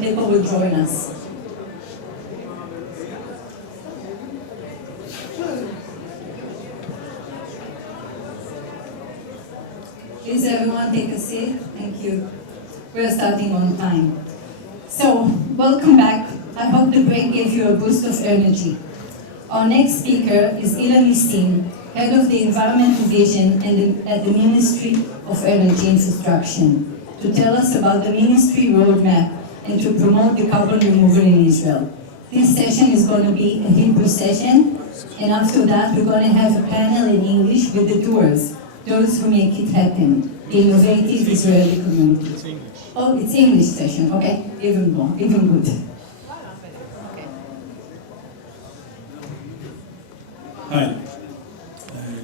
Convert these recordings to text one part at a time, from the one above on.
Nico will join us. Please everyone take a seat. Thank you. We're starting on time. So, welcome back. I hope the break gave you a boost of energy. Our next speaker is Ilan Nissim, Head of the Environment Division at the Ministry of Energy Infrastructure, to tell us about the ministry roadmap and to promote the carbon removal in Israel. This session is going to be a Hebrew session, and after that we're going to have a panel in English with the doers, those who make it happen, the innovative Israeli community. It's English. Oh, it's English session, okay, even more, even good. Okay. Hi,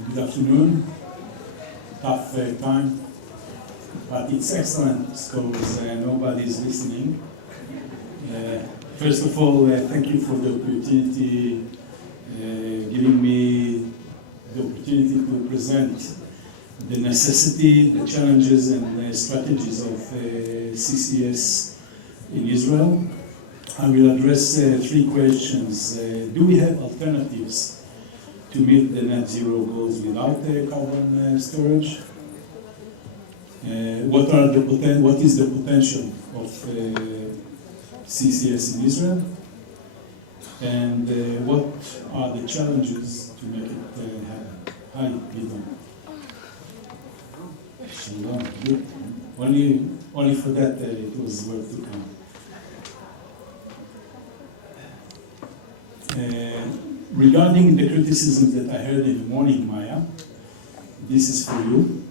good afternoon. Tough time, but it's excellent because nobody is listening. First of all, thank you for the opportunity, giving me the opportunity to present the necessity, the challenges, and the strategies of CCS in Israel. I will address three questions. Do we have alternatives to meet the net zero goals without carbon storage? What is the potential of CCS in Israel? And what are the challenges to make it happen? Hi, Yuval. Shalom. Good. Only for that it was worth to come. Regarding the criticism that I heard in the morning, Maya, this is for you.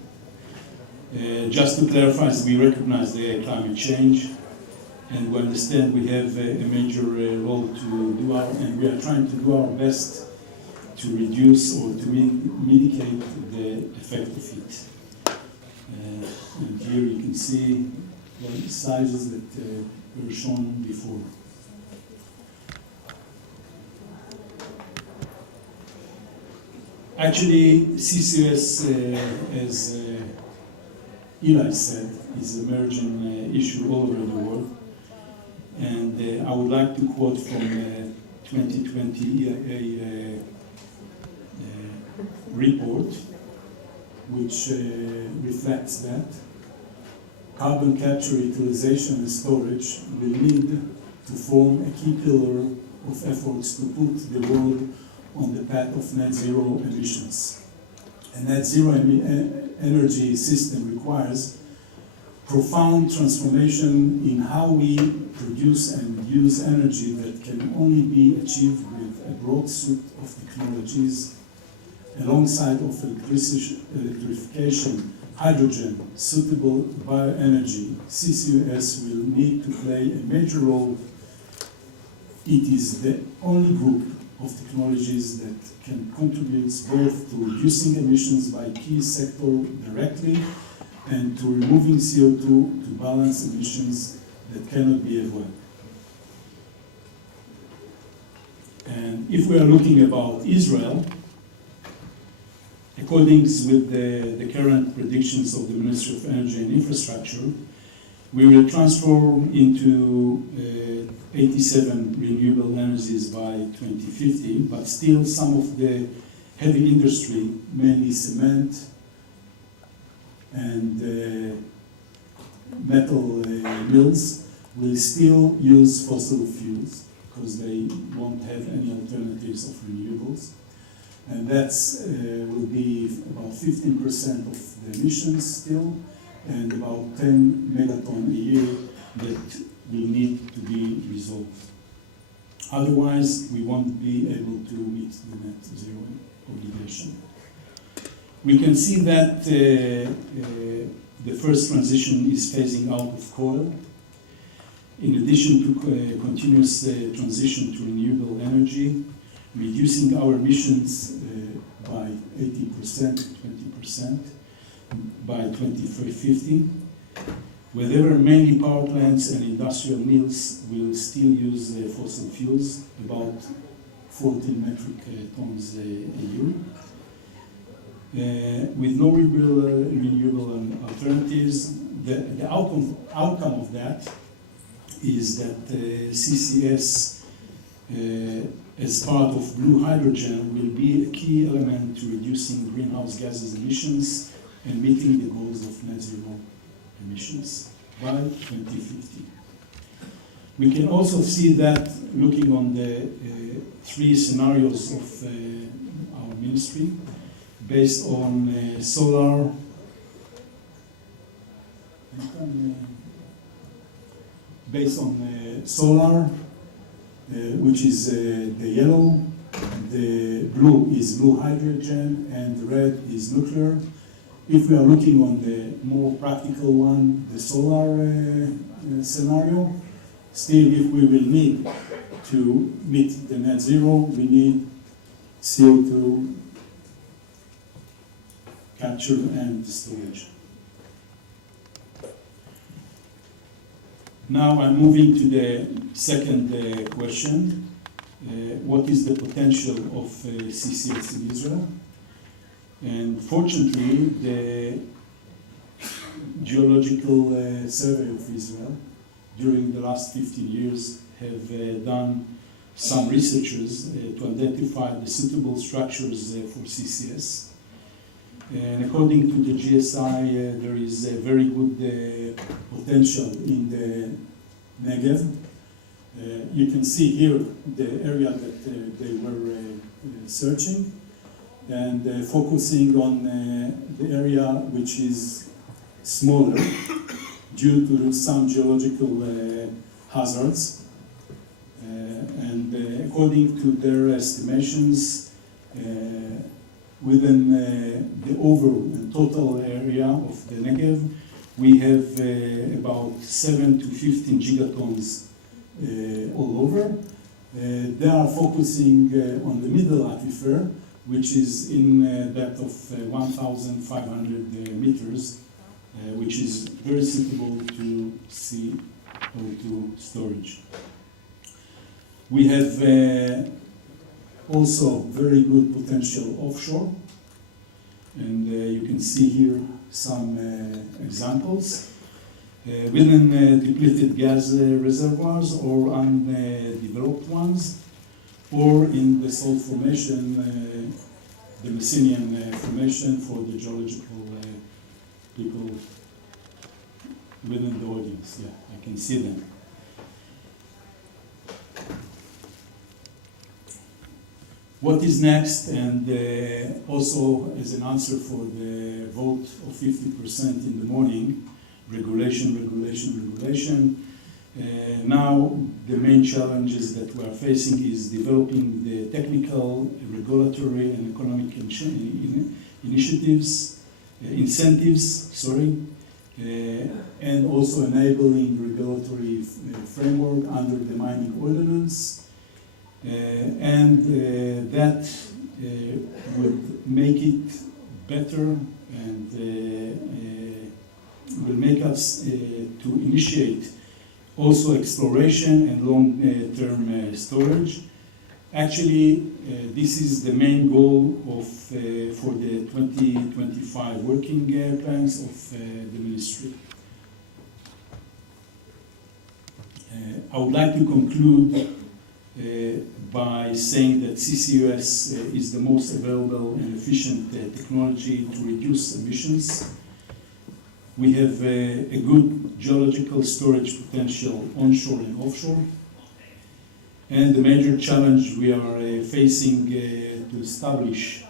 Just to clarify, we recognize the climate change, and we understand we have a major role to do and we are trying to do our best to reduce or to mitigate the effect of it. And here you can see the sizes that were shown before. Actually, CCS, as Ilan said, is an emerging issue all over the world. And I would like to quote from 2020 EIA report, which reflects that carbon capture, utilization, and storage will need to form a key pillar of efforts to put the world on the path of net zero emissions. A net zero energy system requires profound transformation in how we produce and use energy that can only be achieved with a broad suite of technologies alongside of electrification, hydrogen, suitable bioenergy. CCUS will need to play a major role. It is the only group of technologies that can contribute both to reducing emissions by key sector directly and to removing CO2 to balance emissions that cannot be avoided. And if we are looking about Israel, according with the current predictions of the Ministry of Energy and Infrastructure, we will transform into 87 renewable energies by 2050, but still some of the heavy industry, mainly cement and metal mills, will still use fossil fuels because they won't have any alternatives of renewables. And that will be about 15% of the emissions still, and about 10 megaton a year that will need to be resolved. Otherwise, we won't be able to meet the net zero obligation. We can see that the first transition is phasing out of coal. In addition to continuous transition to renewable energy, reducing our emissions by 80%, 20% by 2050. Wherever mainly power plants and industrial mills will still use fossil fuels, about 14 metric tons a year. With no renewable alternatives, the outcome of that is that CCS, as part of blue hydrogen, will be a key element to reducing greenhouse gases emissions and meeting the goals of net zero emissions by 2050. We can also see that looking on the three scenarios of our ministry, based on solar, which is the yellow, the blue is blue hydrogen, and the red is nuclear. If we are looking on the more practical one, the solar scenario, still if we will need to meet the net zero, we need CO2 capture and storage. Now I'm moving to the second question. What is the potential of CCS in Israel? And fortunately, the Geological Survey of Israel during the last 15 years have done some researchers to identify the suitable structures for CCS. And according to the GSI, there is a very good potential in the Negev. You can see here the area that they were searching, and focusing on the area which is smaller due to some geological hazards. And according to their estimations, within the overall and total area of the Negev, we have about 7 to 15 gigatons all over. They are focusing on the middle aquifer, which is in depth of 1,500 meters, which is very suitable to CO2 storage. We have also very good potential offshore, and you can see here some examples. Within depleted gas reservoirs or undeveloped ones, or in the salt formation, the Messinian formation for the geological people within the audience. Yeah, I can see them. What is next, and also as an answer for the vote of 50% in the morning, regulation. Now the main challenges that we are facing is developing the technical, regulatory, and economic incentives, and also enabling regulatory framework under the mining ordinance. That would make it better and will make us to initiate also exploration and long-term storage. Actually, this is the main goal of for the 2025 working plans of the ministry. I would like to conclude by saying that CCUS is the most available and efficient technology to reduce emissions. We have a good geological storage potential onshore and offshore. And the major challenge we are facing to establish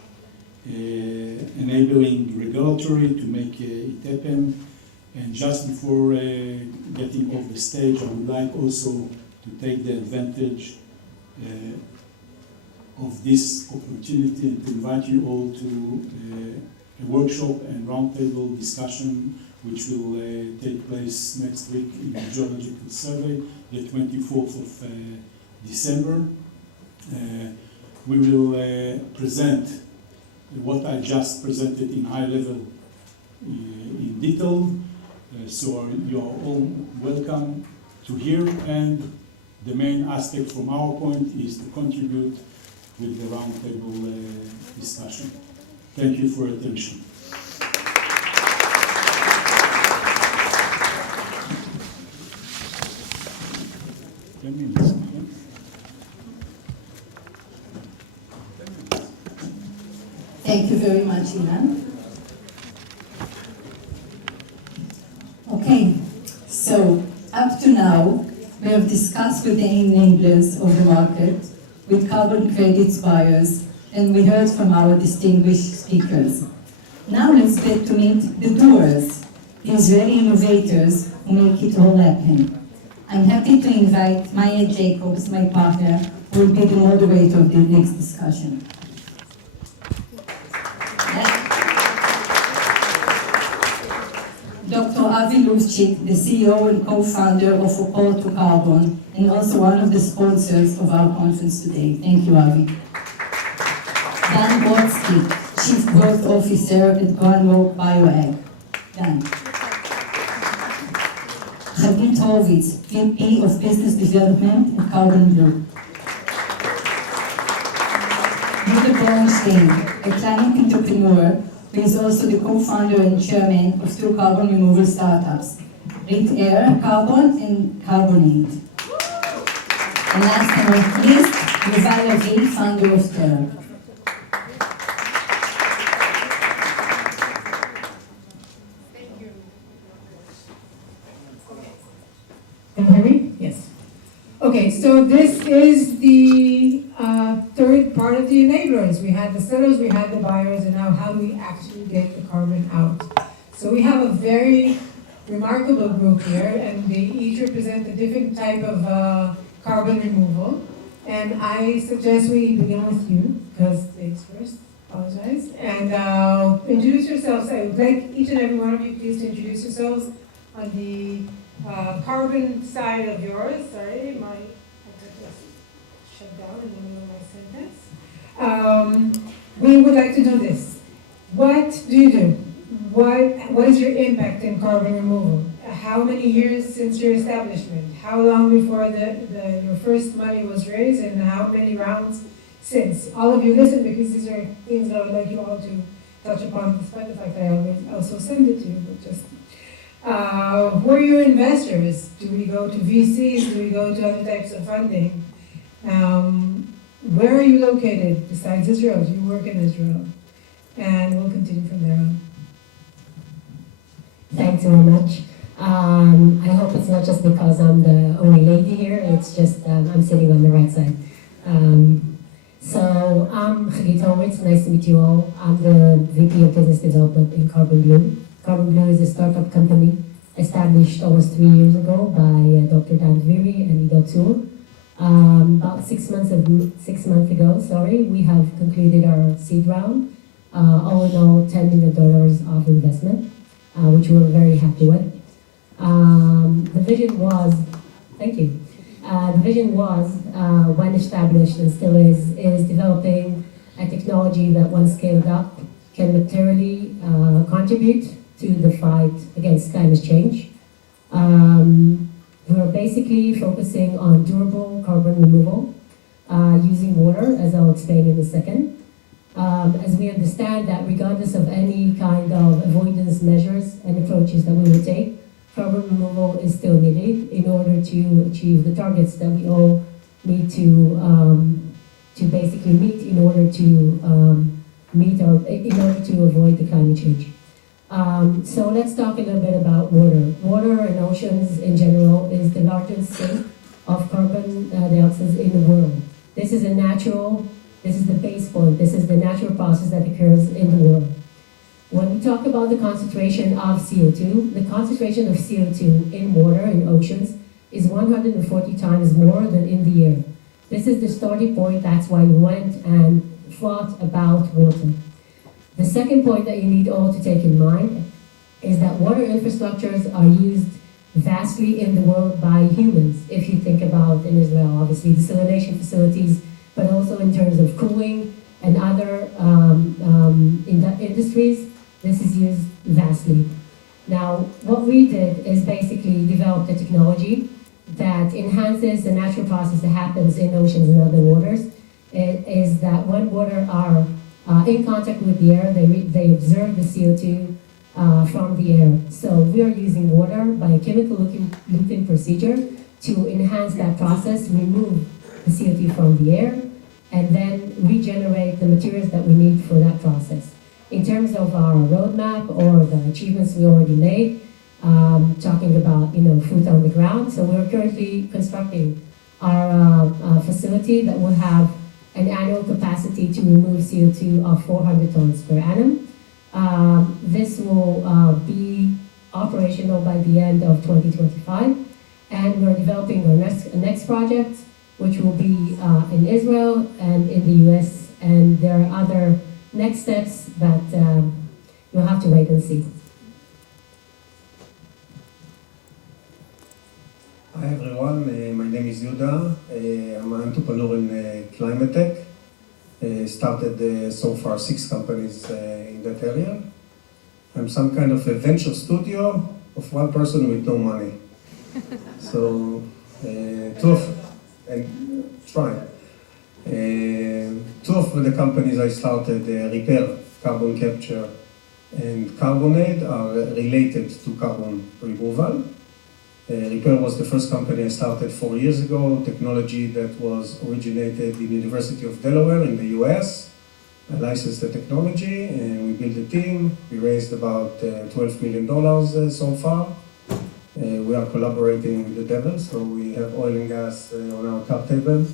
enabling regulatory to make it happen. And just before getting off the stage, I would like also to take the advantage of this opportunity and to invite you all to a workshop and roundtable discussion which will take place next week in the Geological Survey, the 24th of December. We will present what I just presented in high level in detail, so you are all welcome to hear, and the main aspect from our point is to contribute with the roundtable discussion. Thank you for your attention. 10 minutes. Thank you very much, Ilan. Okay, so up to now, we have discussed with the enablers of the market, with carbon credits buyers, and we heard from our distinguished speakers. Now let's get to meet the doers, the Israeli innovators who make it all happen. I'm happy to invite Maya Jacobs, my partner, who will be the moderator of the next discussion. Dr. Avi Luvchik, the CEO and co-founder of Oporto Carbon, and also one of the sponsors of our conference today. Thank you, Avi. Dan Grotsky, Chief Growth Officer at Groundwork BioAg. Dan. Hagit Horowitz, VP of Business Development at CarbonBlue. Yuval Bronstein, a climate entrepreneur who is also the co-founder and chairman of two carbon removal startups, Terrra Carbon and Carbonade. And last but not least, Yuval Lavi, founder of Terrra. Can you hear me? Yes. Okay, so this is the third part of the enablers. We had the sellers, we had the buyers, and now how do we actually get the carbon out? So we have a very remarkable group here, and they each represent a different type of carbon removal. And I suggest we begin with you, because ladies first, apologize. And introduce yourselves. I would like each and every one of you please to introduce yourselves on the carbon side of yours. Sorry, I got this shut down in the middle of my sentence. We would like to do this. What do you do? What is your impact in carbon removal? How many years since your establishment? How long before your first money was raised, and how many rounds since? All of you listen, because these are things that I would like you all to touch upon, despite the fact that I also send it to you, but just who are your investors? Do we go to VCs? Do we go to other types of funding? Where are you located besides Israel? Do you work in Israel? And we'll continue from there on. Thanks very much. I hope it's not just because I'm the only lady here, it's just I'm sitting on the right side. So I'm Hagit, nice to meet you all. I'm the VP of Business Development in CarbonBlue. CarbonBlue is a startup company established almost 3 years ago by Dr. Dan Viri and Ilan. About 6 months ago, we have concluded our seed round. All in all, $10 million of investment, which we're very happy with. The vision was, thank you. The vision was, when established and still is developing a technology that, once scaled up, can materially contribute to the fight against climate change. We're basically focusing on durable carbon removal using water, as I'll explain in a second. As we understand that regardless of any kind of avoidance measures and approaches that we will take, carbon removal is still needed in order to achieve the targets that we all need to basically meet in order to avoid the climate change. So let's talk a little bit about water. Water and oceans in general is the largest sink of carbon dioxide in the world. This is the base point, this is the natural process that occurs in the world. When we talk about the concentration of CO2, the concentration of CO2 in water, in oceans, is 140 times more than in the air. This is the starting point, that's why we went and thought about water. The second point that you need all to take in mind is that water infrastructures are used vastly in the world by humans. If you think about in Israel, obviously desalination facilities, but also in terms of cooling and other industries, this is used vastly. Now, what we did is basically develop a technology that enhances the natural process that happens in oceans and other waters. It is that when water are in contact with the air, they observe the CO2 from the air. So we are using water by a chemical looping procedure to enhance that process, remove the CO2 from the air, and then regenerate the materials that we need for that process. In terms of our roadmap or the achievements we already made, talking about foot on the ground, so we're currently constructing our facility that will have an annual capacity to remove CO2 of 400 tons per annum. This will be operational by the end of 2025, and we're developing our next project, which will be in Israel and in the US, and there are other next steps that you'll have to wait and see. Hi everyone, my name is Yehuda. I'm an entrepreneur in climate tech. Started so far 6 companies in that area. I'm some kind of a venture studio of one person with no money. So, two of the companies I started, Repair, carbon capture, and Carbonade, are related to carbon removal. Repair was the first company I started 4 years ago, technology that was originated in the University of Delaware in the US. I licensed the technology and we built a team. We raised about $12 million so far. We are collaborating with the devil, so we have oil and gas on our cap table,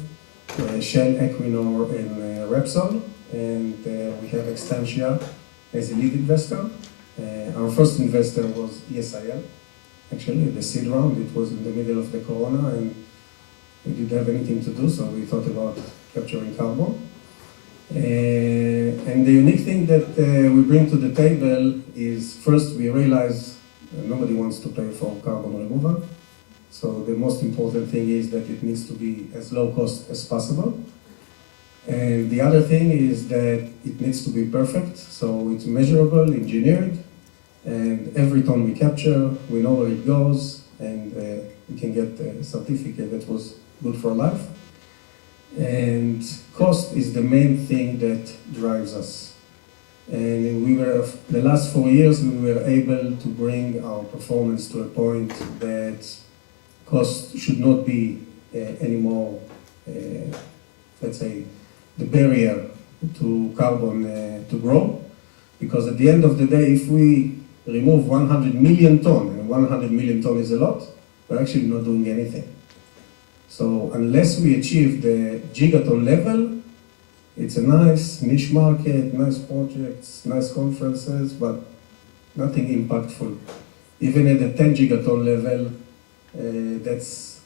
Shell, Equinor, and Repsol, and we have Extantia as a lead investor. Our first investor was ESIL. Actually, the seed round, it was in the middle of the corona and we didn't have anything to do, so we thought about capturing carbon. And the unique thing that we bring to the table is, first, we realize nobody wants to pay for carbon removal. So the most important thing is that it needs to be as low cost as possible. And the other thing is that it needs to be perfect, so it's measurable, engineered, and every ton we capture, we know where it goes, and we can get a certificate that was good for life. And cost is the main thing that drives us. And the last 4 years, we were able to bring our performance to a point that cost should not be anymore, let's say, the barrier to carbon to grow. Because at the end of the day, if we remove 100 million ton, and 100 million ton is a lot, we're actually not doing anything. So unless we achieve the gigaton level, it's a nice niche market, nice projects, nice conferences, but nothing impactful. Even at the 10 gigaton level, that's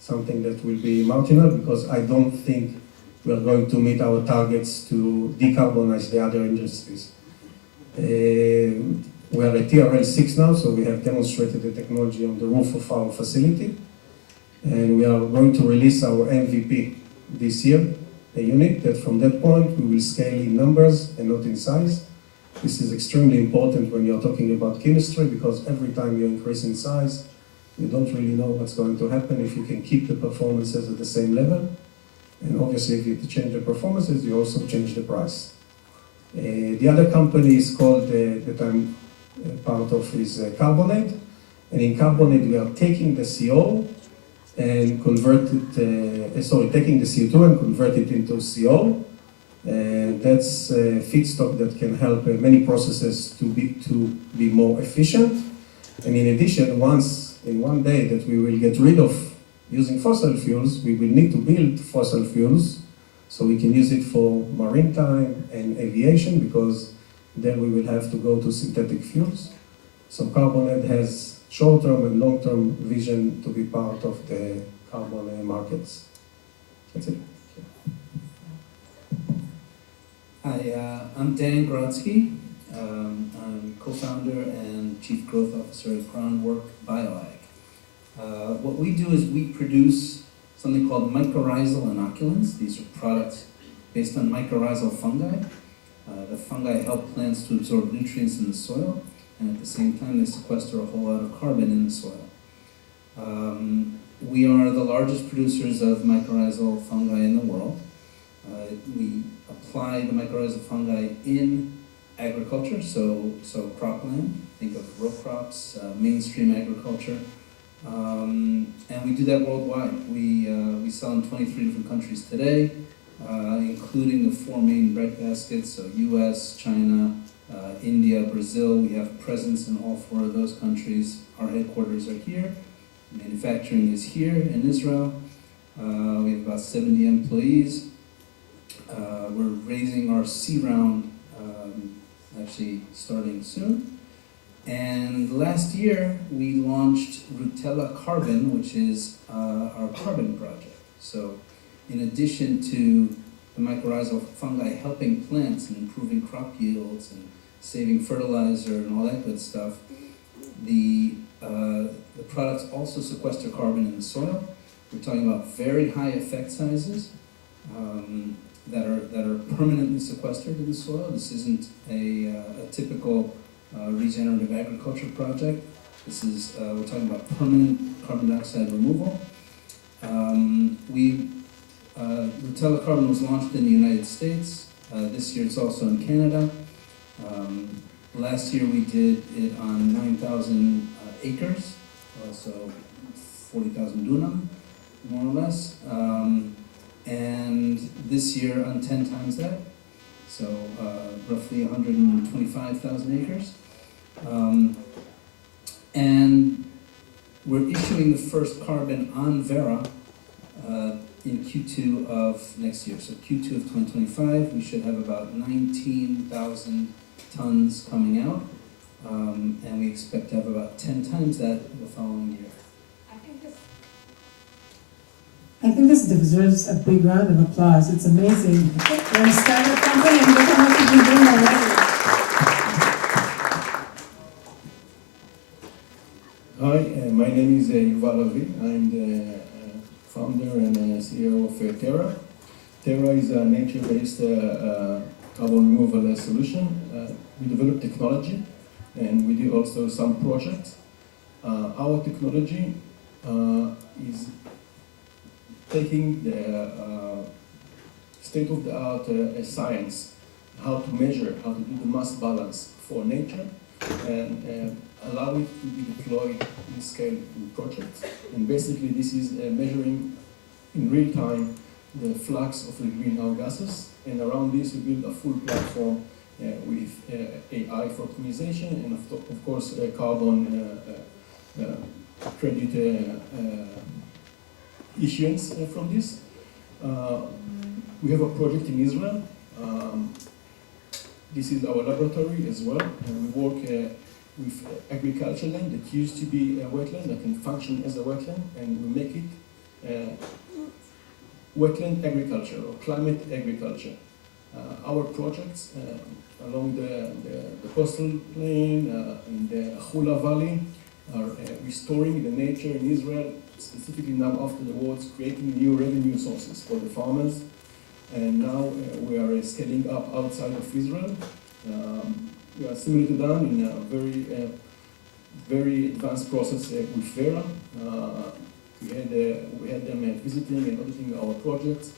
something that will be marginal, because I don't think we are going to meet our targets to decarbonize the other industries. We are at TRL 6 now, so we have demonstrated the technology on the roof of our facility. And we are going to release our MVP this year, a unit that from that point we will scale in numbers and not in size. This is extremely important when you're talking about chemistry, because every time you increase in size, you don't really know what's going to happen if you can keep the performances at the same level. And obviously, if you change the performances, you also change the price. The other company is called, that I'm part of, is Carbonade. And in Carbonade, we are taking the CO and taking the CO2 and convert it into CO. That's a feedstock that can help many processes to be more efficient. And in addition, in one day that we will get rid of using fossil fuels, we will need to build fossil fuels so we can use it for maritime and aviation, because then we will have to go to synthetic fuels. So Carbonade has short-term and long-term vision to be part of the carbon markets. That's it. Hi, I'm Dan Grotsky. I'm co-founder and chief growth officer at Groundwork BioAg. What we do is we produce something called mycorrhizal inoculants. These are products based on mycorrhizal fungi. The fungi help plants to absorb nutrients in the soil, and at the same time they sequester a whole lot of carbon in the soil. We are the largest producers of mycorrhizal fungi in the world. We apply the mycorrhizal fungi in agriculture, so cropland. Think of row crops, mainstream agriculture. And we do that worldwide. We sell in 23 different countries today, including the 4 main breadbaskets, so US, China, India, Brazil. We have presence in all 4 of those countries. Our headquarters are here. Manufacturing is here in Israel. We have about 70 employees. We're raising our C round, actually starting soon. And last year, we launched Rutella Carbon, which is our carbon project. So in addition to the mycorrhizal fungi helping plants and improving crop yields and saving fertilizer and all that good stuff, the products also sequester carbon in the soil. We're talking about very high effect sizes that are permanently sequestered in the soil. This isn't a typical regenerative agriculture project. This is, we're talking about permanent carbon dioxide removal. Rutella Carbon was launched in the United States. This year it's also in Canada. Last year we did it on 9,000 acres, so 40,000 dunam, more or less. And this year on 10 times that, so roughly 125,000 acres. And we're issuing the first carbon on Vera in Q2 of next year. So Q2 of 2025, we should have about 19,000 tons coming out. And we expect to have about 10 times that the following year. I think this deserves a big round of applause. It's amazing. We're a startup company and look how much we've been doing already. Hi, my name is Yuval Lavi. I'm the founder and CEO of Terrra. Terrra is a nature-based carbon removal solution. We develop technology and we do also some projects. Our technology is taking the state-of-the-art science, how to measure, how to do the mass balance for nature, and allow it to be deployed in scale in projects. And basically this is measuring in real time the flux of the greenhouse gases, and around this we build a full platform with AI for optimization and of course carbon credit issuance from this. We have a project in Israel. This is our laboratory as well, and we work with agriculture land that used to be a wetland, that can function as a wetland, and we make it wetland agriculture or climate agriculture. Our projects along the coastal plain in the Hula Valley are restoring the nature in Israel, specifically now after the wars, creating new revenue sources for the farmers. And now we are scaling up outside of Israel. We are similar to them in a very advanced process with Vera. We had them visiting and auditing our projects,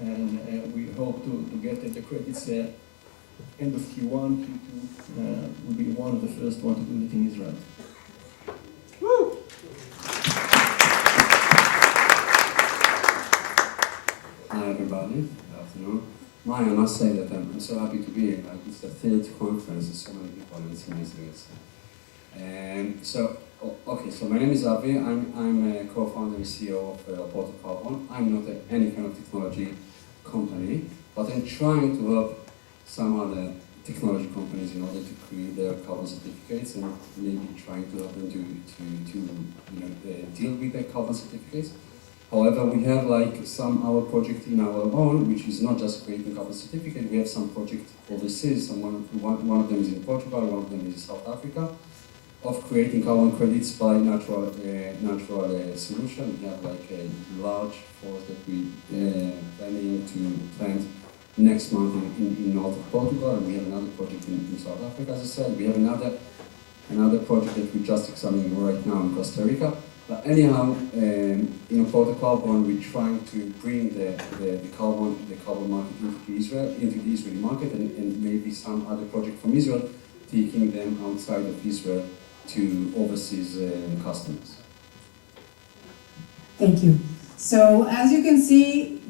and we hope to get the credits end of Q1, Q2. Will be one of the first one to do it in Israel. Woo! Hi everybody, good afternoon. I must say that I'm so happy to be here. It's the 3rd conference, there's so many people and it's amazing. So my name is Lavi. I'm a co-founder and CEO of Oporto Carbon. I'm not any kind of technology company, but I'm trying to help some other technology companies in order to create their carbon certificates and maybe trying to help them to deal with their carbon certificates. However, we have like our project in our own, which is not just creating carbon certificate. We have some project overseas. One of them is in Portugal, one of them is in South Africa, of creating carbon credits by natural solution. We have like a large forest that we planning to plant next month in north of Portugal, and we have another project in South Africa, as I said. We have another project that we're just examining right now in Costa Rica. But anyhow, in Oporto Carbon, we're trying to bring the carbon market into the Israeli market, and maybe some other project from Israel, taking them outside of Israel to overseas customers. Thank you. So as you can see,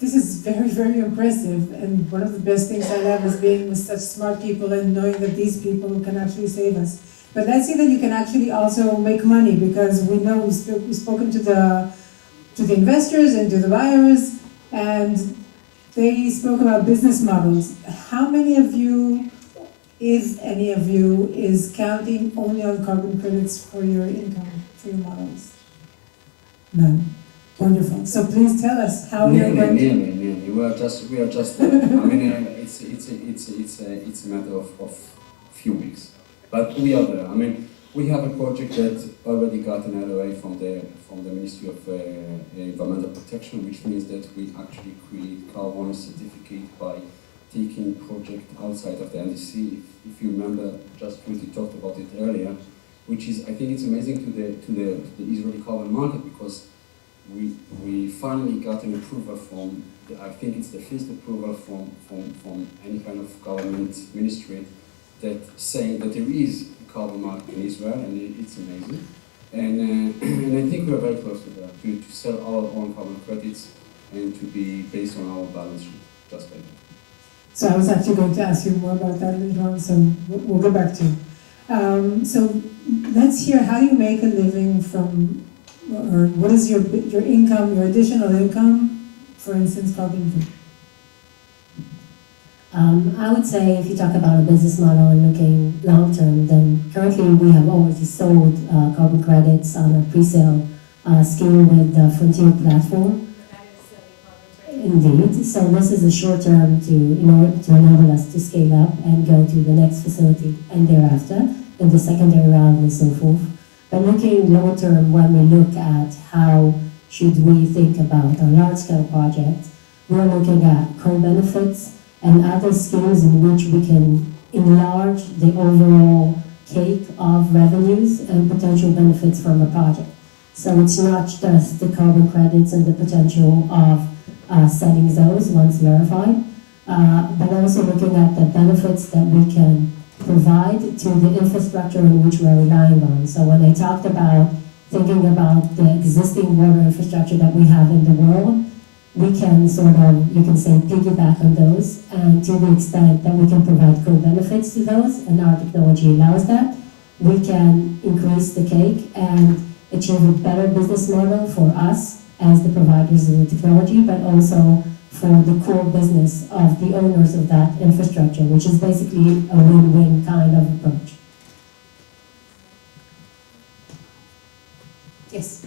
this is very, very impressive, and one of the best things I love is being with such smart people and knowing that these people can actually save us. But let's see that you can actually also make money, because we know we've spoken to the investors and to the buyers, and they spoke about business models. How many of you, if any of you, is counting only on carbon credits for your income, for your models? None. Wonderful. So please tell us how you're going to... Nearly. We are just I mean, it's a matter of few weeks. But we are there. I mean, we have a project that already got an LOA from the Ministry of Environmental Protection, which means that we actually create carbon certificate by taking project outside of the NDC. If you remember, just Rudy talked about it earlier, which is, I think it's amazing to the Israeli carbon market, because we finally got an approval from, I think it's the first approval from any kind of government ministry that saying that there is a carbon market in Israel, and it's amazing. And I think we're very close to that, to sell our own carbon credits and to be based on our balance sheet, just like that. So I was actually going to ask you more about that later on, so we'll go back to you. So let's hear how you make a living from, or what is your income, your additional income, for instance, CarbonBlue? I would say if you talk about a business model and looking long term, then currently we have already sold carbon credits on a pre-sale scheme with the Frontier platform. Indeed. So this is a short term in order to enable us to scale up and go to the next facility and thereafter, in the secondary round and so forth. But looking long term, when we look at how should we think about our large scale project, we're looking at co-benefits and other schemes in which we can enlarge the overall cake of revenues and potential benefits from a project. So it's not just the carbon credits and the potential of selling those once verified, but also looking at the benefits that we can provide to the infrastructure in which we're relying on. So when I talked about thinking about the existing water infrastructure that we have in the world, we can sort of, you can say, piggyback on those, and to the extent that we can provide co-benefits to those, and our technology allows that, we can increase the cake and achieve a better business model for us as the providers of the technology, but also for the core business of the owners of that infrastructure, which is basically a win-win kind of approach. Yes.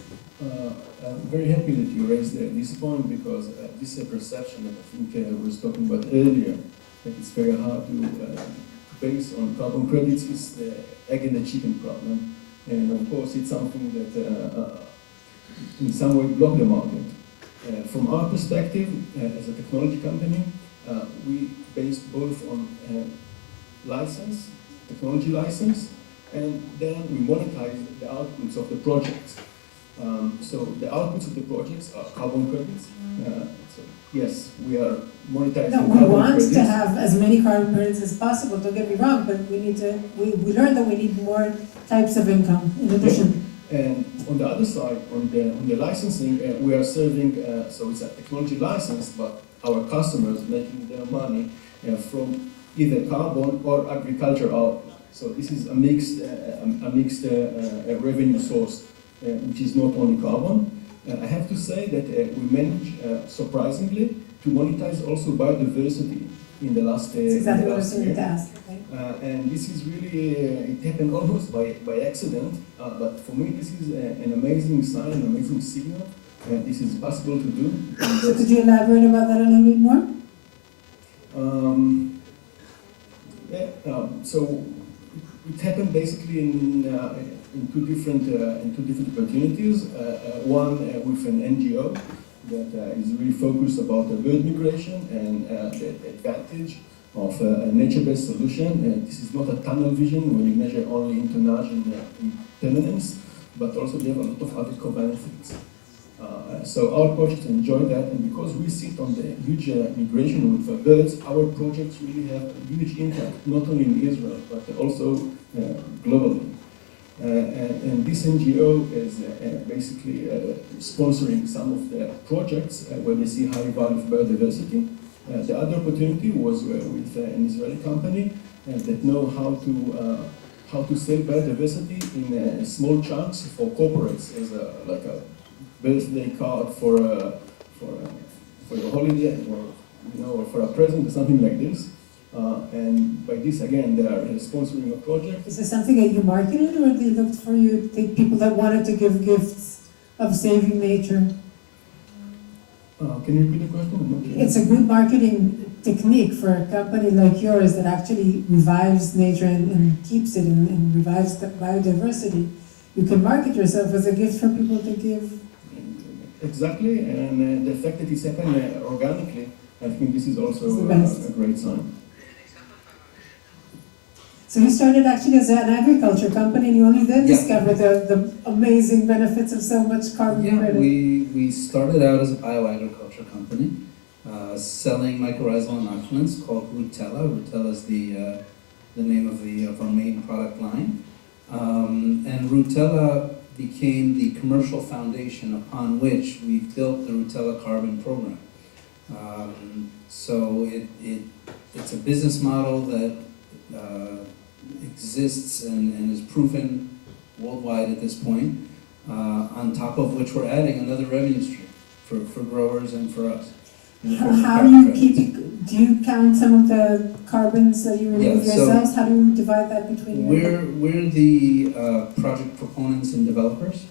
I'm very happy that you raised this point, because this is a perception that I think I was talking about earlier, that it's very hard to base on carbon credits. It's the egg and the chicken problem, and of course it's something that in some way block the market. From our perspective, as a technology company, we based both on technology license, and then we monetize the outputs of the projects. So the outputs of the projects are carbon credits. So yes, we are monetizing No, carbon we want credits. to have as many carbon credits as possible, don't get me wrong, but we learned that we need more types of income in addition. And on the other side, on the licensing, we are serving, so it's a technology license, but our customers making their money from either carbon or agriculture output. So this is a mixed revenue source, which is not only carbon. I have to say that we managed, surprisingly, to monetize also biodiversity in the last year. That's exactly what I was going to ask. Okay? And this is really, it happened almost by accident, but for me this is an amazing sign, an amazing signal, and this is possible to do. So could you elaborate about that a little bit more? So it happened basically in two different opportunities. One with an NGO that is really focused about bird migration and the advantage of a nature-based solution. This is not a tunnel vision where you measure only in tonnage and permanence, but also they have a lot of other co-benefits. So our projects enjoy that, and because we sit on the huge migration with birds, our projects really have a huge impact, not only in Israel, but also globally. And this NGO is basically sponsoring some of the projects where they see high value of biodiversity. The other opportunity was with an Israeli company that know how to sell biodiversity in small chunks for corporates as like a birthday card for your holiday or for a present or something like this. And by this, again, they are sponsoring a project. Is this something that you marketed, or they looked for you, people that wanted to give gifts of saving nature? Can you repeat the question? I'm not sure. It's a good marketing technique for a company like yours that actually revives nature and keeps it and revives the biodiversity. You can market yourself as a gift for people to give. Exactly, and the fact that it's happened organically, I think this is also a great sign. So you started actually as an agriculture company, and you only then discovered the amazing benefits of so much carbon credit. We started out as a bioagriculture company, selling mycorrhizal inoculants called Rutella. Rutella is the name of our main product line, and Rutella became the commercial foundation upon which we built the Rutella Carbon program. So it's a business model that exists and is proven worldwide at this point, on top of which we're adding another revenue stream for growers and for us. How do you keep it? Do you count some of the carbons that you remove yourselves? How do you divide that between you? We're the project proponents and developers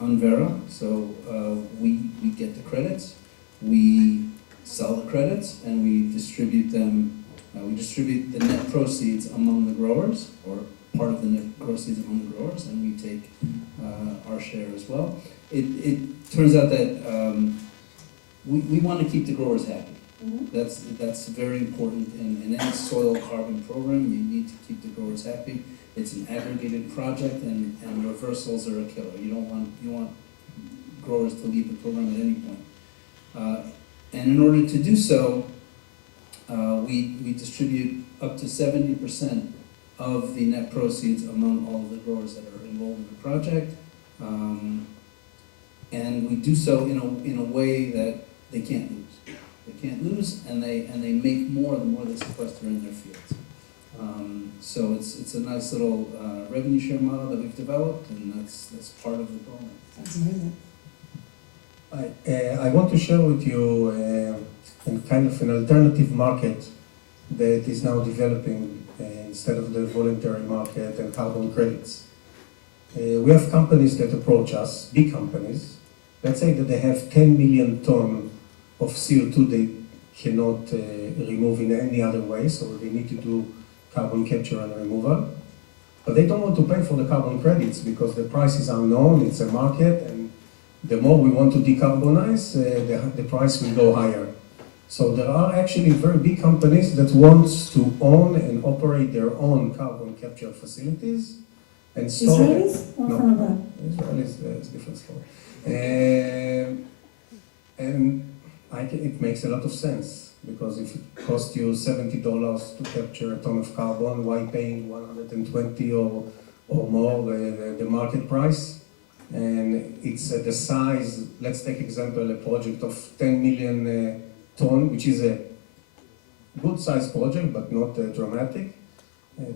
on Vera, so we get the credits, we sell the credits, and we distribute them. We distribute the net proceeds among the growers, or part of the net proceeds among the growers, and we take our share as well. It turns out that we want to keep the growers happy. Mm-hmm. That's very important in any soil carbon program. You need to keep the growers happy. It's an aggregated project, and reversals are a killer. You want growers to leave the program at any point. And in order to do so, we distribute up to 70% of the net proceeds among all of the growers that are involved in the project, and we do so in a way that they can't lose. They can't lose, and they make more the more they sequester in their fields. So it's a nice little revenue share model that we've developed, and that's part of the program. That's amazing. I want to share with you kind of an alternative market that is now developing instead of the voluntary market and carbon credits. We have companies that approach us, big companies. Let's say that they have 10 million ton of CO2 they cannot remove in any other way, so they need to do carbon capture and removal. But they don't want to pay for the carbon credits because the price is unknown, it's a market, and the more we want to decarbonize, the price will go higher. So there are actually very big companies that want to own and operate their own carbon capture facilities and store Israelis or from abroad? Israelis is a different story. And it makes a lot of sense, because if it costs you $70 to capture a ton of carbon, why paying 120 or more the market price? And it's the size. Let's take example a project of 10 million ton, which is a good size project but not dramatic.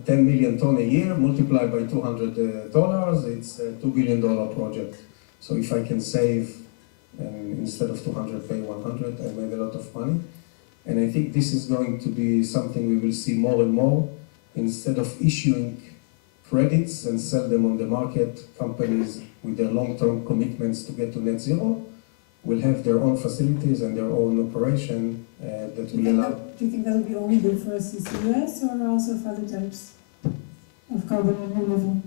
10 million ton a year multiplied by $200, it's a $2 billion project. So if I can save instead of 200 pay 100, I made a lot of money. And I think this is going to be something we will see more and more. Instead of issuing credits and sell them on the market, companies with their long-term commitments to get to net zero will have their own facilities and their own operation that will allow. Do you think that would be only good for CCUS or also for other types of carbon removal?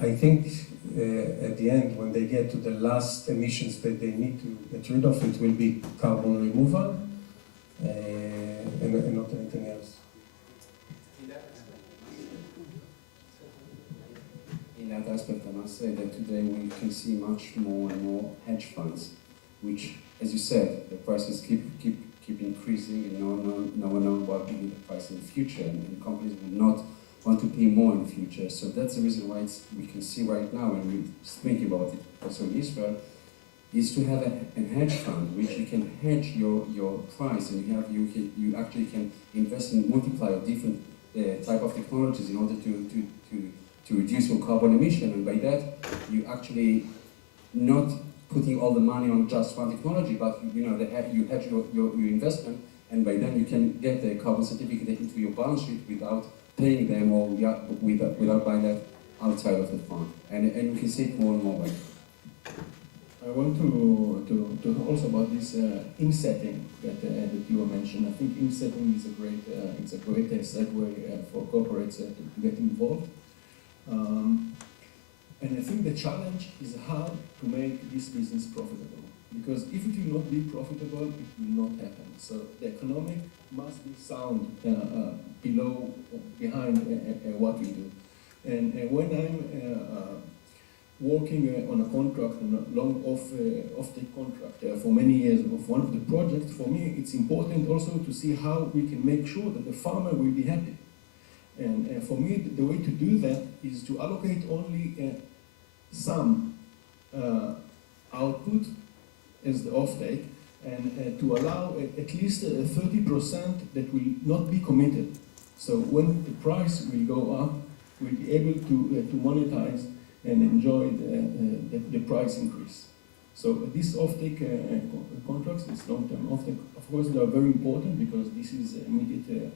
I think at the end, when they get to the last emissions that they need to get rid of, it will be carbon removal and not anything else. In that aspect, I must say that today we can see much more and more hedge funds, which, as you said, the prices keep increasing, and no one knows what will be the price in the future, and companies will not want to pay more in the future. So that's the reason why we can see right now, when we think about it also in Israel, is to have a hedge fund which you can hedge your price, and you actually can invest in multiplier of different type of technologies in order to reduce your carbon emission, and by that you actually not putting all the money on just one technology, but you hedge your investment, and by then you can get the carbon certificate into your balance sheet without paying them, or without buying that outside of the fund, and you can see it more and more. I want to talk also about this insetting that you were mentioned. I think insetting is a great segue for corporates to get involved. And I think the challenge is how to make this business profitable. Because if it will not be profitable, it will not happen. So the economic must be sound behind what we do. And when I'm working on a contract, on a long off-take contract for many years of one of the projects, for me it's important also to see how we can make sure that the farmer will be happy. And for me, the way to do that is to allocate only some output as the offtake, and to allow at least 30% that will not be committed. So when the price will go up, we'll be able to monetize and enjoy the price increase. So these offtake contracts, this long-term offtake, of course, they are very important because this is immediate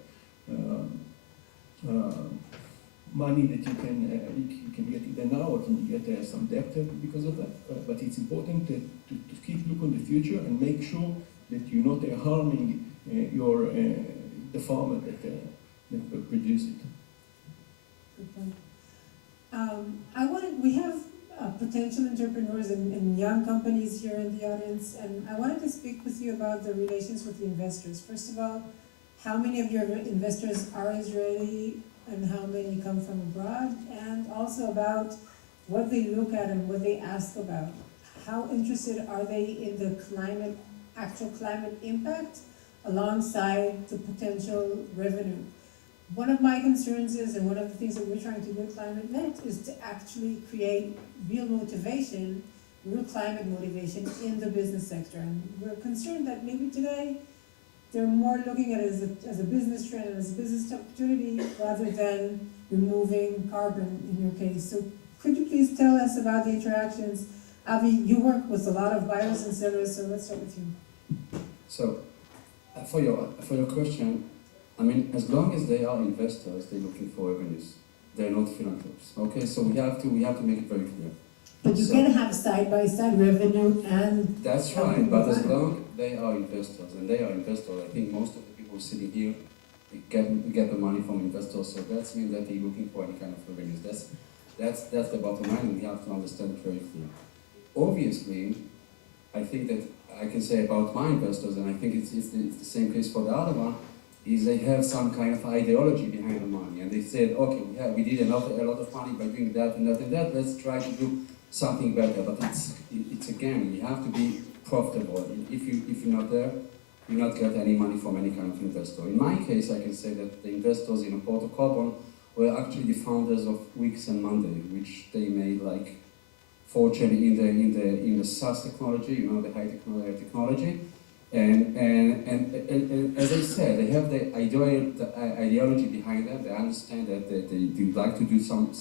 money that you can get either now or can get some debt because of that. But it's important to keep looking on the future and make sure that you're not harming the farmer that produce it. Good point. We have potential entrepreneurs and young companies here in the audience, and I wanted to speak with you about the relations with the investors. First of all, how many of your investors are Israeli and how many come from abroad, and also about what they look at and what they ask about. How interested are they in the actual climate impact alongside the potential revenue? One of my concerns is, and one of the things that we're trying to do at ClimateNet, is to actually create real motivation, real climate motivation in the business sector. And we're concerned that maybe today they're more looking at it as a business trend and as a business opportunity rather than removing carbon in your case. So could you please tell us about the interactions? Avi, you work with a lot of buyers and sellers, so let's start with you. So for your question, I mean, as long as they are investors, they're looking for revenues. They're not philanthropists. Okay, so we have to make it very clear. But you can have side-by-side revenue and... That's right, but as long as they are investors, and they are investors, I think most of the people sitting here get the money from investors, so that means that they're looking for any kind of revenues. That's the bottom line, and we have to understand it very clearly. Obviously, I think that I can say about my investors, and I think it's the same case for the other one, is they have some kind of ideology behind the money, and they said, okay, we did a lot of money by doing that and that and that, let's try to do something better. But it's again, you have to be profitable. If you're not there, you not get any money from any kind of investor. In my case, I can say that the investors in Oporto were actually the founders of Wix and Monday, which they made like fortune in the SaaS technology, the high technology. And as I said, they have the ideology behind them. They understand that they like to do some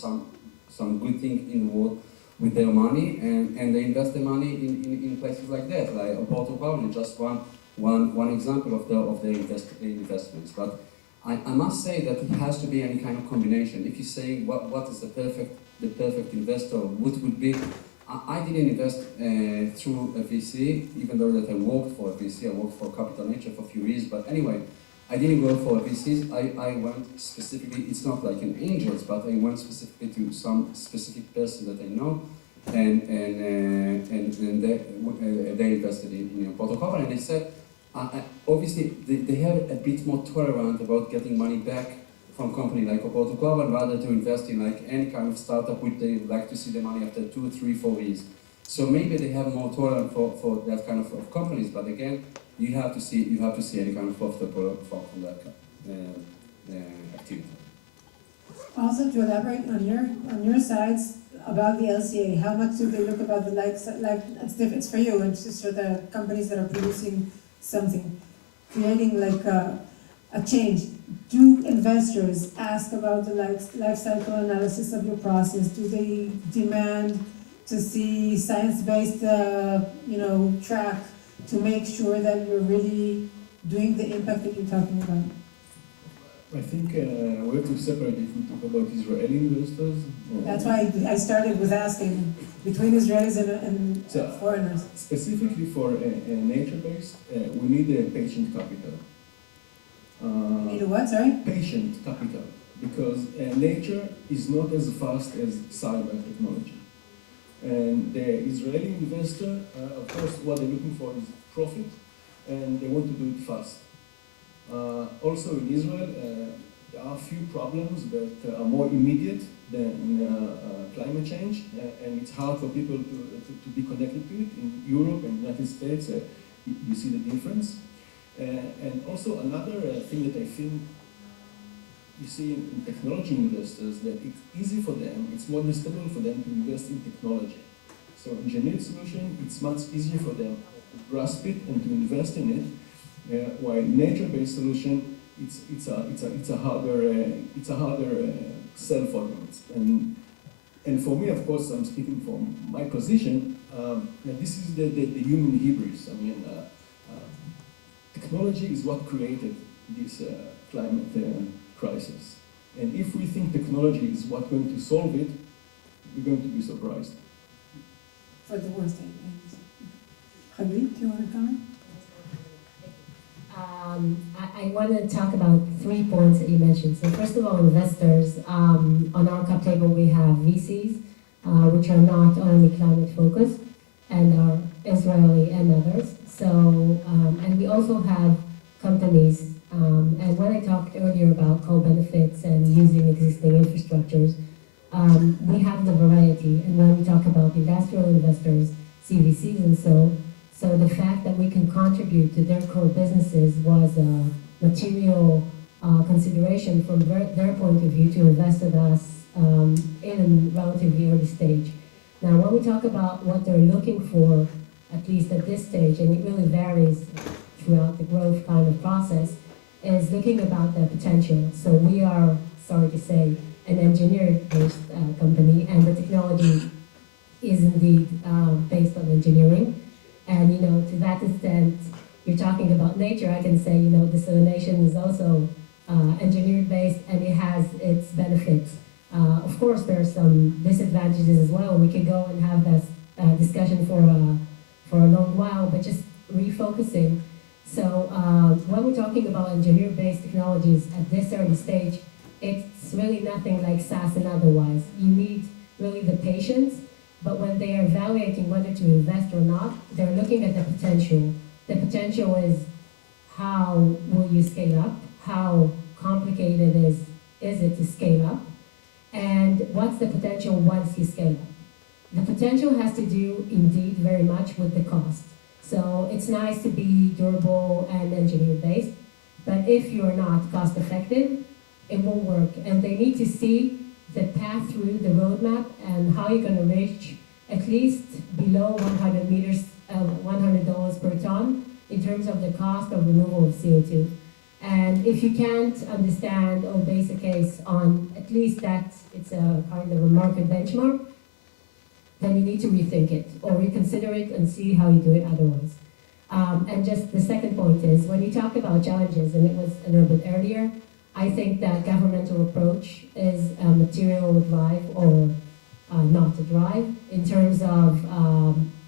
good thing in the world with their money, and they invest the money in places like that, like Oporto, just one example of their investments. But I must say that it has to be any kind of combination. If you say what is the perfect investor, what would be? I didn't invest through a VC, even though that I worked for a VC. I worked for Capital Nature for a few years, but anyway, I didn't go for a VC. I went specifically, it's not like an angels, but I went specifically to some specific person that I know, and they invested in Oporto, and they said, obviously they have a bit more tolerant about getting money back from company like Oporto, rather to invest in like any kind of startup which they like to see the money after 2, 3, 4 years. So maybe they have more tolerance for that kind of companies, but again, you have to see any kind of profitable from that activity. Also, to elaborate on your sides about the LCA, how much do they look about the likes, like, it's for you, and it's just for the companies that are producing something, creating like a change. Do investors ask about the life cycle analysis of your process? Do they demand to see science-based, track to make sure that you're really doing the impact that you're talking about? I think we have to separate if we talk about Israeli investors. That's why I started with asking between Israelis and So, foreigners. Specifically for nature-based, we need a patient capital. You need a what, sorry? Patient capital, because nature is not as fast as cyber technology. And the Israeli investor, of course, what they're looking for is profit, and they want to do it fast. Also in Israel, there are a few problems that are more immediate than climate change, and it's hard for people to be connected to it. In Europe and United States, you see the difference. And also another thing that I think you see in technology investors, that it's easy for them, it's more understandable for them to invest in technology. So engineered solution, it's much easier for them to grasp it and to invest in it. While nature-based solution, it's a harder sell for them. And for me, of course, I'm speaking from my position. This is the human Hebrews. I mean, technology is what created this climate crisis. And if we think technology is what's going to solve it, we're going to be surprised. For the worst, Hagit, do you want to comment? I want to talk about 3 points that you mentioned. So first of all, investors. On our cap table, we have VCs, which are not only climate focused, and are Israeli and others. So, and we also have companies. And when I talked earlier about co-benefits and using existing infrastructures, we have the variety. And when we talk about industrial investors, CVCs and so the fact that we can contribute to their core businesses was a material consideration from their point of view to invest with us in a relatively early stage. Now, when we talk about what they're looking for, at least at this stage, and it really varies throughout the growth kind of process, is looking about the potential. So we are, sorry to say, an engineer-based company, and the technology is indeed based on engineering. And, to that extent, you're talking about nature, I can say, desalination is also engineered-based, and it has its benefits. Of course, there are some disadvantages as well. We could go and have that discussion for a long while, but just refocusing. So when we're talking about engineer-based technologies at this early stage, it's really nothing like SaaS and otherwise. You need really the patience. But when they are evaluating whether to invest or not, they're looking at the potential. The potential is how will you scale up? How complicated is it to scale up? And what's the potential once you scale up? The potential has to do indeed very much with the cost. So it's nice to be durable and engineer-based, but if you're not cost-effective, it won't work. And they need to see the path through the roadmap and how you're going to reach at least below $100 per ton in terms of the cost of removal of CO2. And if you can't understand or base a case on at least that it's a kind of a market benchmark, then you need to rethink it or reconsider it and see how you do it otherwise. And just the second point is, when you talk about challenges, and it was a little bit earlier, I think that governmental approach is a material drive or not a drive in terms of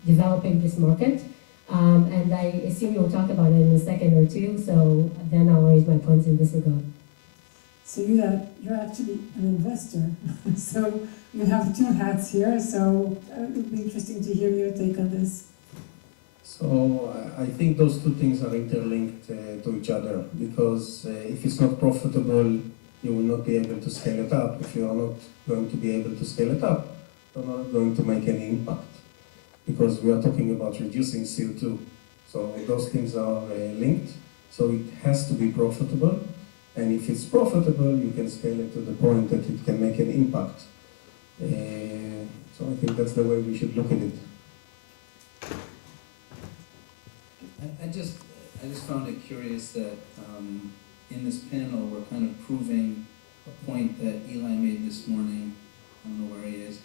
developing this market. And I assume you'll talk about it in a second or two, so then I'll raise my points in this regard. So you're actually an investor. So you have two hats here, so it would be interesting to hear your take on this. So I think those two things are interlinked to each other, because if it's not profitable, you will not be able to scale it up. If you are not going to be able to scale it up, you're not going to make any impact, because we are talking about reducing CO2. So those things are linked. So it has to be profitable. And if it's profitable, you can scale it to the point that it can make an impact. So I think that's the way we should look at it. I just found it curious that in this panel we're kind of proving a point that Ilan made this morning. I don't know where he is,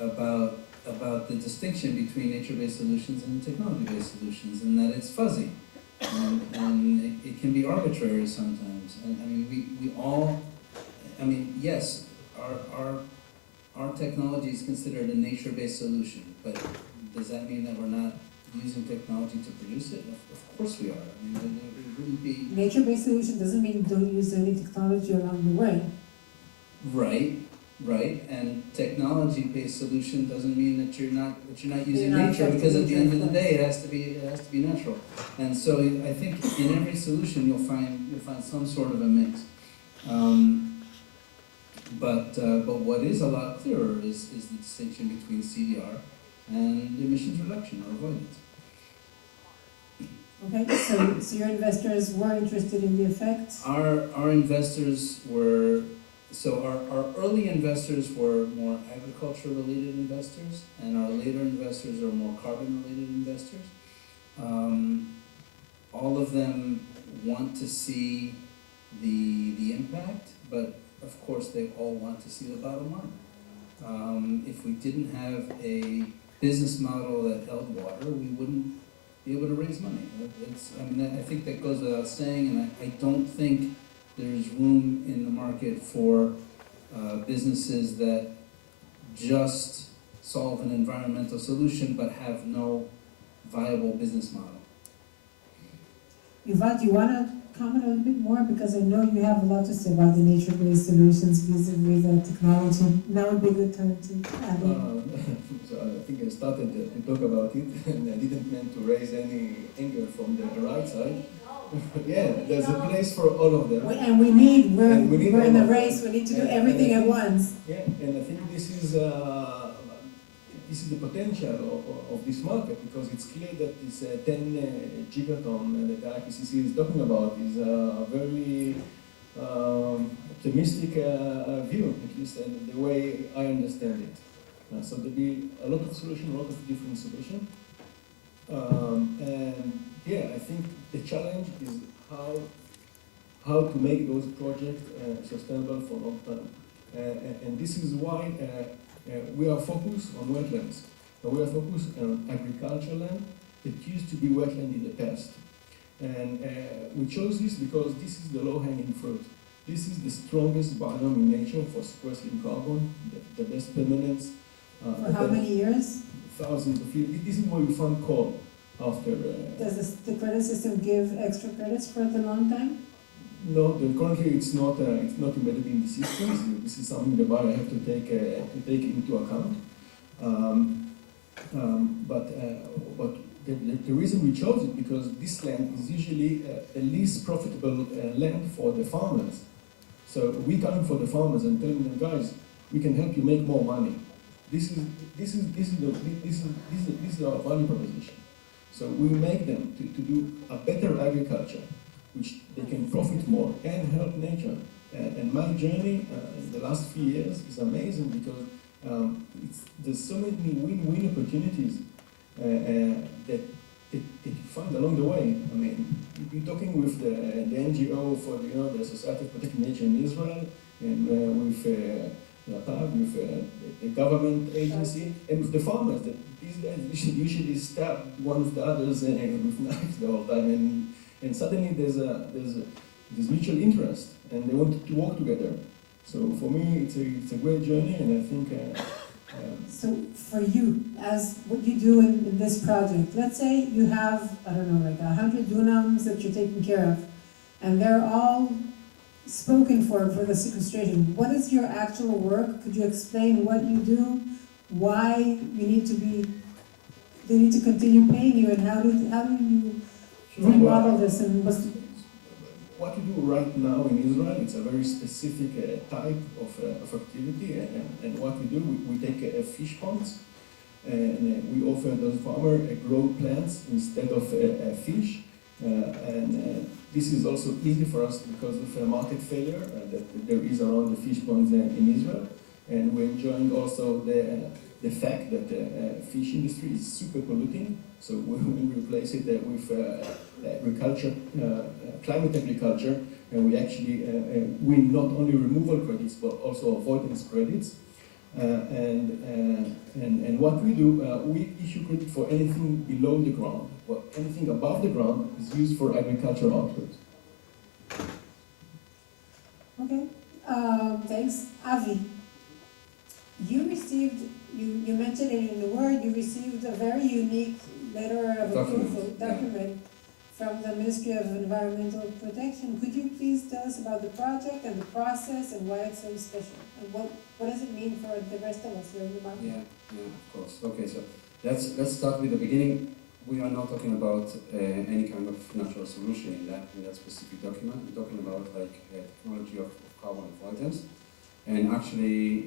about the distinction between nature-based solutions and technology-based solutions, and that it's fuzzy, and it can be arbitrary sometimes. And I mean, we all, I mean, yes, our technology is considered a nature-based solution, but does that mean that we're not using technology to produce it? Of course we are. I mean, it wouldn't be... Nature-based solution doesn't mean don't use any technology along the way. Right, and technology-based solution doesn't mean that you're not using You're not nature, because at the end of the affecting day, it has to be natural. And so I think in every solution you'll find some sort of a mix. But what is a lot clearer is the distinction between CDR and emissions reduction or avoidance. Okay, so your investors were interested in the effects? Our investors were, so our early investors were more agriculture-related investors, and our later investors are more carbon-related investors. All of them want to see the impact, but of course they all want to see the bottom line. If we didn't have a business model that held water, we wouldn't be able to raise money. I think that goes without saying, and I don't think there's room in the market for businesses that just solve an environmental solution but have no viable business model. Yuval, do you want to comment a little bit more? Because I know you have a lot to say about the nature-based solutions vis-a-vis the technology. Now would be a good time to add in. So I think I started to talk about it, and I didn't mean to raise any anger from the right side. Yeah, there's a place for all of them. We're in the all of race, them. we need to do everything at once. Yeah, and I think this is the potential of this market, because it's clear that this 10 gigaton that the IPCC is talking about is a very optimistic view, at least the way I understand it. So there'll be a lot of solutions, a lot of different solutions. And yeah, I think the challenge is how to make those projects sustainable for a long time. And this is why we are focused on wetlands. We are focused on agricultural land that used to be wetland in the past. And we chose this because this is the low-hanging fruit. This is the strongest biome in nature for sequestering carbon, the best permanence. For how many years? Thousands of years. This is where we found coal after... Does the credit system give extra credits for the long time? No, currently it's not embedded in the systems. This is something the buyer have to take into account. But the reason we chose it, because this land is usually the least profitable land for the farmers. So we come for the farmers and telling them, guys, we can help you make more money. This is our value proposition. So we make them to do a better agriculture, which they can profit more and help nature. And my journey in the last few years is amazing, because there's so many win-win opportunities that you find along the way. I mean, you're talking with the NGO for the Society of Protecting Nature in Israel, and with the government agency, and with the farmers. That these guys usually stab one of the others with knives the whole time, and suddenly there's mutual interest, and they want to work together. So for me, it's a great journey, and I think. So for you, as what you do in this project, let's say you have, I don't know, like 100 dunams that you're taking care of, and they're all spoken for the sequestration. What is your actual work? Could you explain what you do, why they need to continue paying you, and how do you remodel this, and what we do right now in Israel, it's a very specific type of activity, and what we do, we take fish ponds, and we offer those farmers grow plants instead of fish, and This is also easy for us because of market failure that there is around the fish ponds in Israel, and we're enjoying also the fact that the fish industry is super polluting. So when we replace it with agriculture, climate agriculture, and we actually win not only removal credits but also avoidance credits. And what we do, we issue credit for anything below the ground. Well, anything above the ground is used for agricultural output. Okay, thanks. Avi, you mentioned it in the word, you received a very unique letter of approval document from the Ministry of Environmental Protection. Could you please tell us about the project and the process and why it's so special? And what does it mean for the rest of us here in the market? Yeah, of course. Okay, so let's start with the beginning. We are not talking about any kind of natural solution in that specific document. We're talking about like technology of carbon avoidance and actually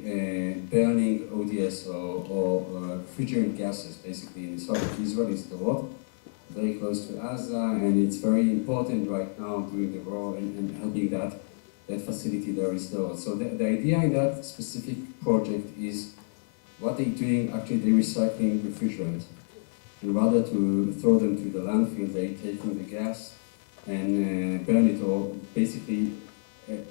burning ODS or refrigerant gases basically in the south of Israel is the world, very close to Gaza, and it's very important right now during the war and helping that facility there is there. So the idea in that specific project is what they're doing, actually they're recycling refrigerant. And rather to throw them to the landfill, they're taking the gas and burn it, or basically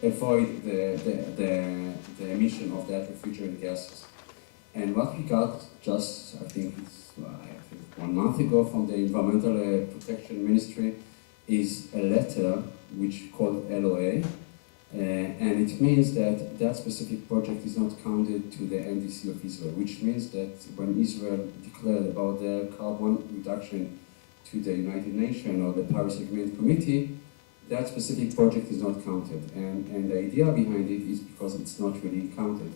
avoid the emission of that refrigerant gases. And what we got just, I think 1 month ago from the Environmental Protection Ministry is a letter which called LOA, and it means that that specific project is not counted to the NDC of Israel, which means that when Israel declared about their carbon reduction to the United Nations or the Paris Agreement Committee, that specific project is not counted. And the idea behind it is because it's not really counted.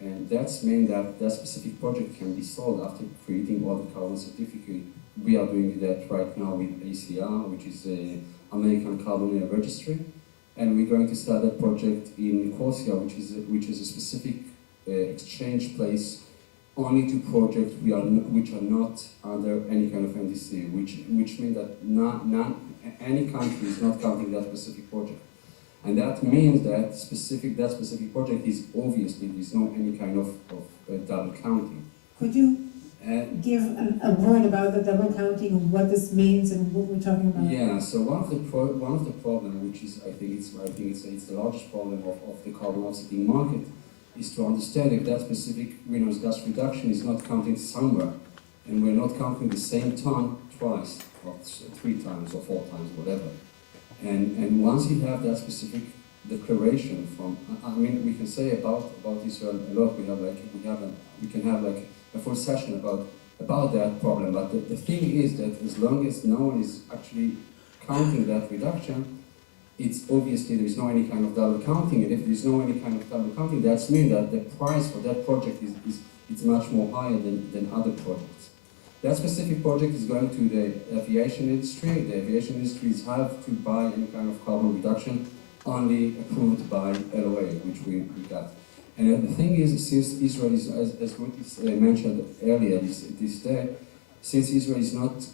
And that's mean that that specific project can be sold after creating all the carbon certificate. We are doing that right now with ACR, which is the American Carbonade Registry. And we're going to start that project in Corsia, which is a specific exchange place only to projects which are not under any kind of NDC, which means that any country is not counting that specific project. And that means that specific project is obviously there's no any kind of double counting. Could you give a word about the double counting, what this means and what we're talking about? Yeah, so one of the problems, which is I think it's the largest problem of the carbon offsetting market, is to understand if that specific greenhouse gas reduction is not counting somewhere, and we're not counting the same ton twice, or 3 times, or 4 times, whatever. And once you have that specific declaration from, I mean, we can say about Israel a lot. We can have a full session about that problem. But the thing is that as long as no one is actually counting that reduction, it's obviously there is no any kind of double counting. And if there is no any kind of double counting, that means that the price for that project is much more higher than other projects. That specific project is going to the aviation industry. The aviation industries have to buy any kind of carbon reduction only approved by LOA, which we got. And the thing is, since Israel is, as Ruth mentioned earlier this day, since Israel is not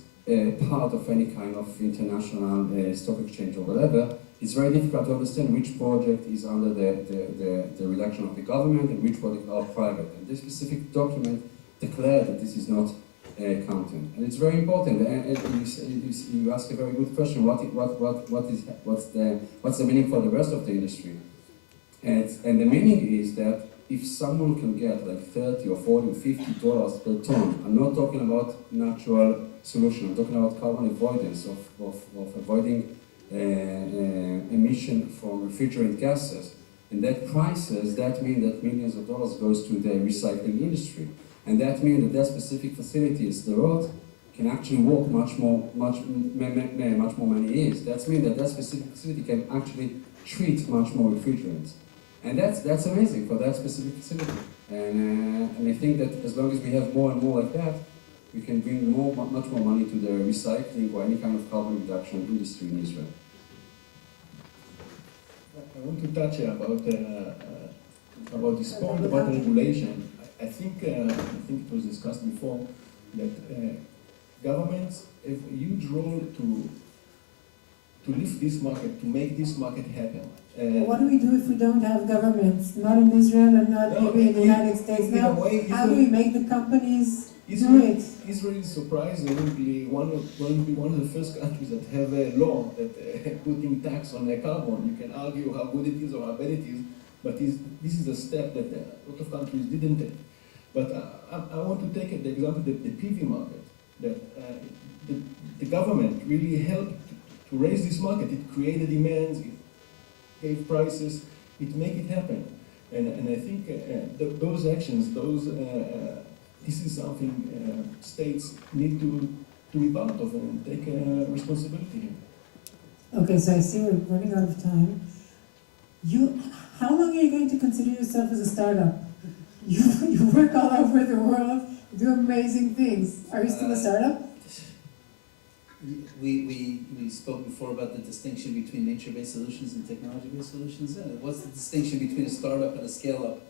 part of any kind of international stock exchange or whatever, it's very difficult to understand which project is under the reduction of the government and which project are private. And this specific document declared that this is not counting, and it's very important. And you ask a very good question. What's the meaning for the rest of the industry? And the meaning is that if someone can get like $30 or $40 or $50 per ton, I'm not talking about natural solution. I'm talking about carbon avoidance of avoiding emission from refrigerant gases. And that prices, that means that millions of dollars goes to the recycling industry. And that means that specific facilities, the road, can actually work much more many years. That means that specific facility can actually treat much more refrigerants. And that's amazing for that specific facility. And I think that as long as we have more and more like that, we can bring much more money to the recycling or any kind of carbon reduction industry in Israel. I want to touch about this point about regulation. I think it was discussed before that governments have a huge role to to lift this market, to make this market happen. What do we do if we don't have governments, not in Israel and not No, maybe in the United States? in a Now, way, how do we make the companies do it? Israel is surprisingly going to be one of the first countries that have a law that putting tax on carbon. You can argue how good it is or how bad it is, but this is a step that a lot of countries didn't take. But I want to take the example of the PV market, that the government really helped to raise this market. It created demands, it gave prices, it made it happen. And I think those actions, this is something states need to be part of and take responsibility here. Okay, so I see we're running out of time. How long are you going to consider yourself as a startup? You work all over the world, do amazing things. Are you still a startup? We spoke before about the distinction between nature-based solutions and technology-based solutions. What's the distinction between a startup and a scale-up?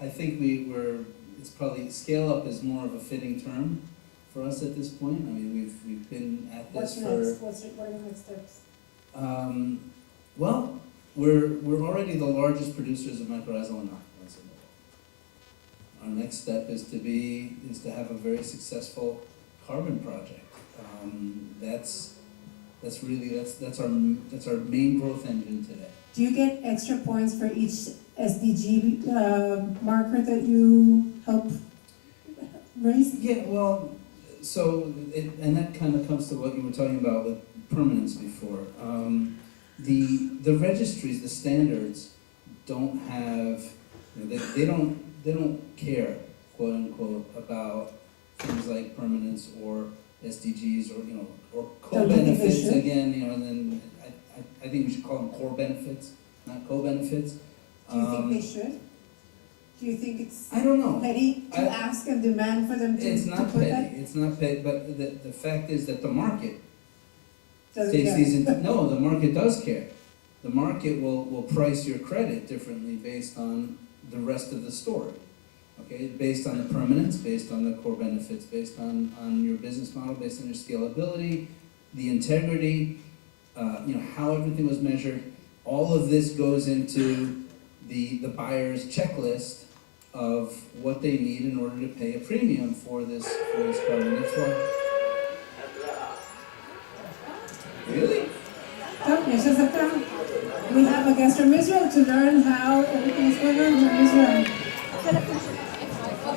I think it's probably scale-up is more of a fitting term for us at this point. I mean, we've been at this What are the next steps? Well, we're already the largest producers of mycorrhizal inoculants in the world. Our next step is to have a very successful carbon project. That's our main growth engine today. Do you get extra points for each SDG marker that you help raise? Yeah, well, and that kind of comes to what you were talking about with permanence before. The registries, the standards, don't have, they don't care, quote unquote, about things like permanence or SDGs or co-benefits again, and then I think we should call them core benefits, not co-benefits. Do you think they should? Do you think it's I don't know. petty to ask and demand for them to It's not put petty. that? It's not petty, but the fact is that the market Doesn't takes care. these into, no, the market does care. The market will price your credit differently based on the rest of the story. Okay, based on the permanence, based on the core benefits, based on your business model, based on your scalability, the integrity, how everything was measured. All of this goes into the buyer's checklist of what they need in order to pay a premium for this carbon. That's why. Really? We have a guest from Israel to learn how everything is going on in Israel.